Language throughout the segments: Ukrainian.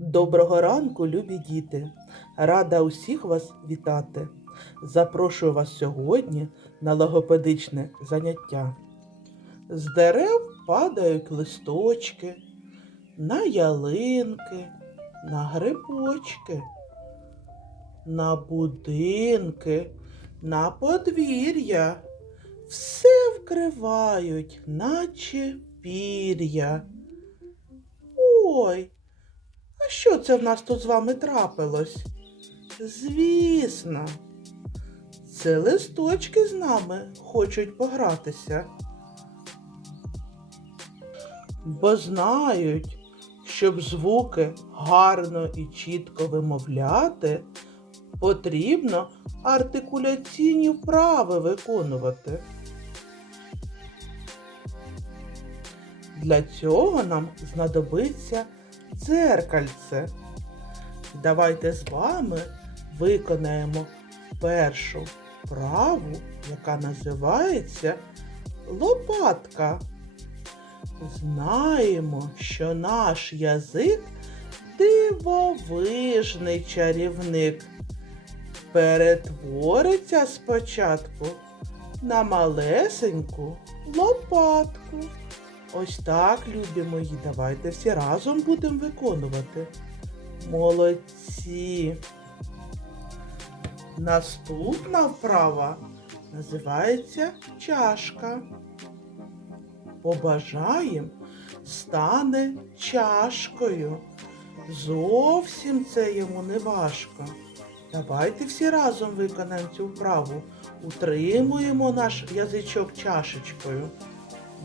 Доброго ранку, любі діти! Рада усіх вас вітати. Запрошую вас сьогодні на логопедичне заняття. З дерев падають листочки, на ялинки, на грибочки, на будинки, на подвір'я. Все вкривають, наче пір'я. Ой, а що це в нас тут з вами трапилось? Звісно, це листочки з нами хочуть погратися. Бо знають, щоб звуки гарно і чітко вимовляти, потрібно артикуляційні вправи виконувати. Для цього нам знадобиться дзеркальце. Давайте з вами виконаємо першу вправу, яка називається лопатка. Знаємо, що наш язик дивовижний чарівник. Перетвориться спочатку на малесеньку лопатку. Ось так, любі мої, давайте всі разом будемо виконувати. Молодці. Наступна вправа називається чашка. Побажаєм стане чашкою. Зовсім це йому не важко. Давайте всі разом виконаємо цю вправу. Утримуємо наш язичок чашечкою.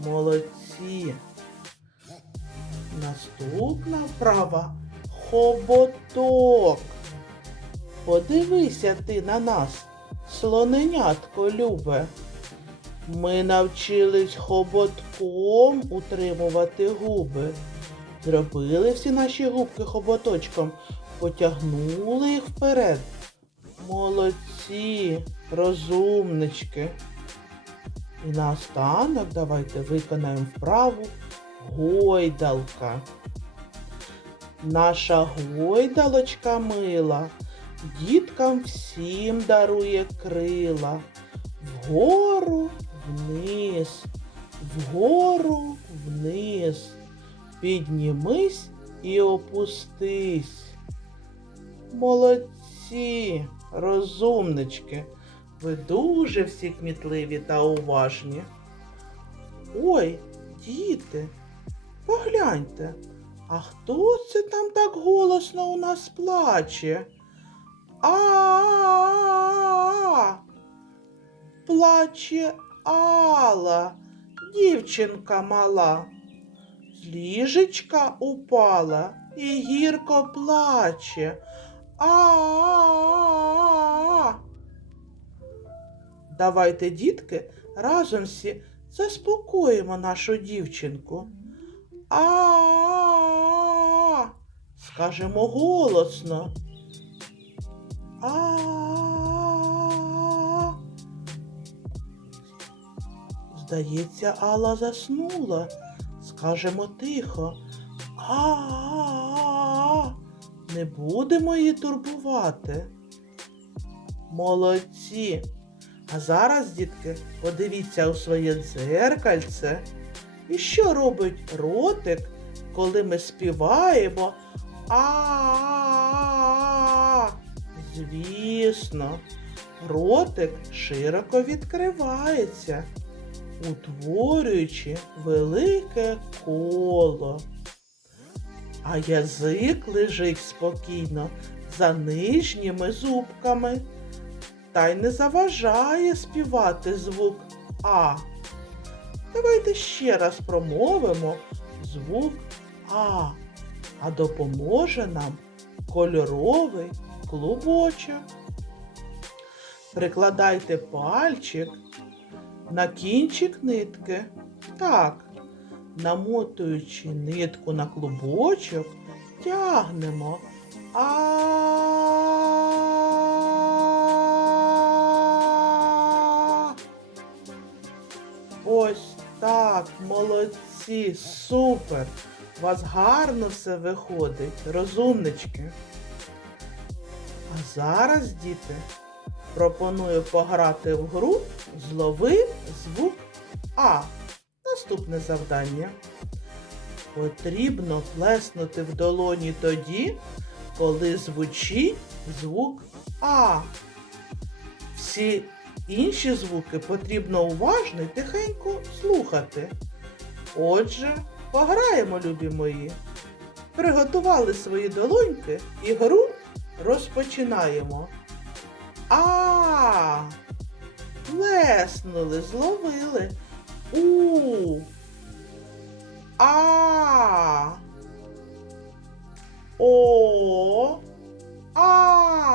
Молодці. Наступна вправа хоботок. Подивися ти на нас, слоненятко любе. Ми навчились хоботком утримувати губи. Зробили всі наші губки хоботочком, потягнули їх вперед. Молодці, розумнички. І наостанок давайте виконаємо вправу гойдалка. Наша гойдалочка мила, діткам всім дарує крила. Вгору вниз, вгору вниз. Піднімись і опустись. Молодці, розумнички. Ви дуже всі кмітливі та уважні. Ой, діти, погляньте, а хто це там так голосно у нас плаче? А-а-а! Плаче Алла, дівчинка мала. З ліжечка упала і гірко плаче. А-а-а! Давайте, дітки, разом всі заспокоїмо нашу дівчинку. А-а-а! Скажемо голосно. А-а-а! Здається, Алла заснула. Скажемо тихо. А-а-а! Не будемо її турбувати. Молодці. А зараз, дітки, подивіться у своє дзеркальце. І що робить ротик, коли ми співаємо? А. Звісно, ротик широко відкривається, утворюючи велике коло. А язик лежить спокійно за нижніми зубками та й не заважає співати звук А. Давайте ще раз промовимо звук А, а допоможе нам кольоровий клубочок. Прикладайте пальчик на кінчик нитки. Так, намотуючи нитку на клубочок, тягнемо. А. Ось так, молодці, супер. У вас гарно все виходить, розумнички. А зараз, діти, пропоную пограти в гру Злови звук А. Наступне завдання. Потрібно плеснути в долоні тоді, коли звучить звук А. Всі інші звуки потрібно уважно і тихенько слухати. Отже, пограємо, любі мої. Приготували свої долоньки і гру розпочинаємо. А. Леснули, зловили. У. А. О. А.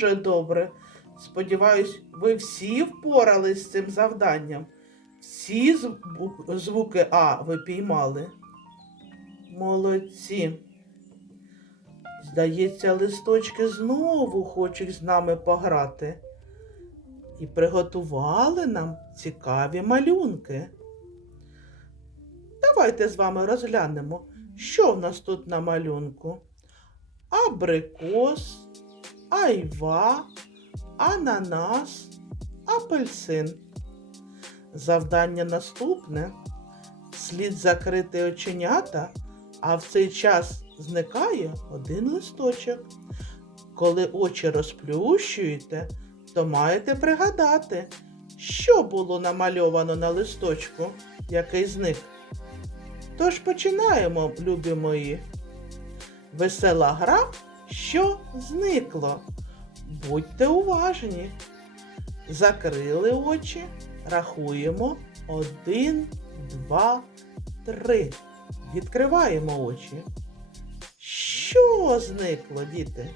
Дуже добре. Сподіваюсь, ви всі впорались з цим завданням. Всі звуки А ви піймали. Молодці. Здається, листочки знову хочуть з нами пограти. І приготували нам цікаві малюнки. Давайте з вами розглянемо, що в нас тут на малюнку. Абрикос, айва, ананас, апельсин. Завдання наступне. Слід закрити оченята, а в цей час зникає один листочок. Коли очі розплющуєте, то маєте пригадати, що було намальовано на листочку, який зник. Тож починаємо, любі мої. Весела гра, що зникло. Будьте уважні. Закрили очі, рахуємо. Один, два, три. Відкриваємо очі. Що зникло, діти?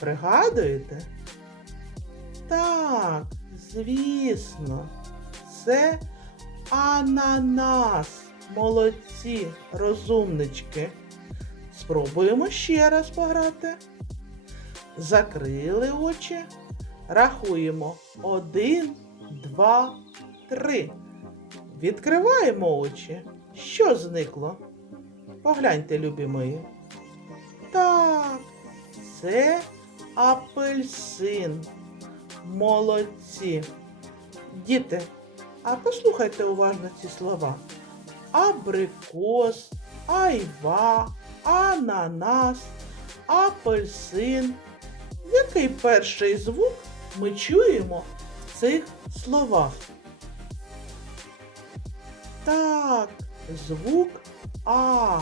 Пригадуєте? Так, звісно, це ананас. Молодці, розумнички. Спробуємо ще раз пограти. Закрили очі. Рахуємо. Один, два, три. Відкриваємо очі. Що зникло? Погляньте, любі мої. Так, це апельсин. Молодці. Діти, а послухайте уважно ці слова. Абрикос, айва, ананас, апельсин. Який перший звук ми чуємо в цих словах? Так, звук А.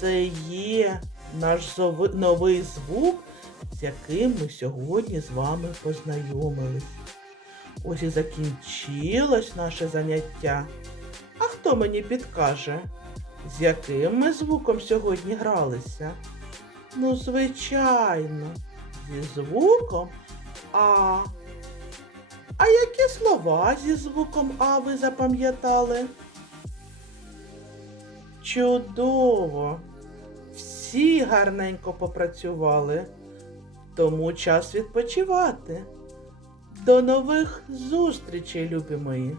Це є наш новий звук, з яким ми сьогодні з вами познайомились. Ось і закінчилось наше заняття. А хто мені підкаже, з яким ми звуком сьогодні гралися? Ну, звичайно, зі звуком А. А які слова зі звуком А ви запам'ятали? Чудово! Всі гарненько попрацювали, тому час відпочивати. До нових зустрічей, любі мої!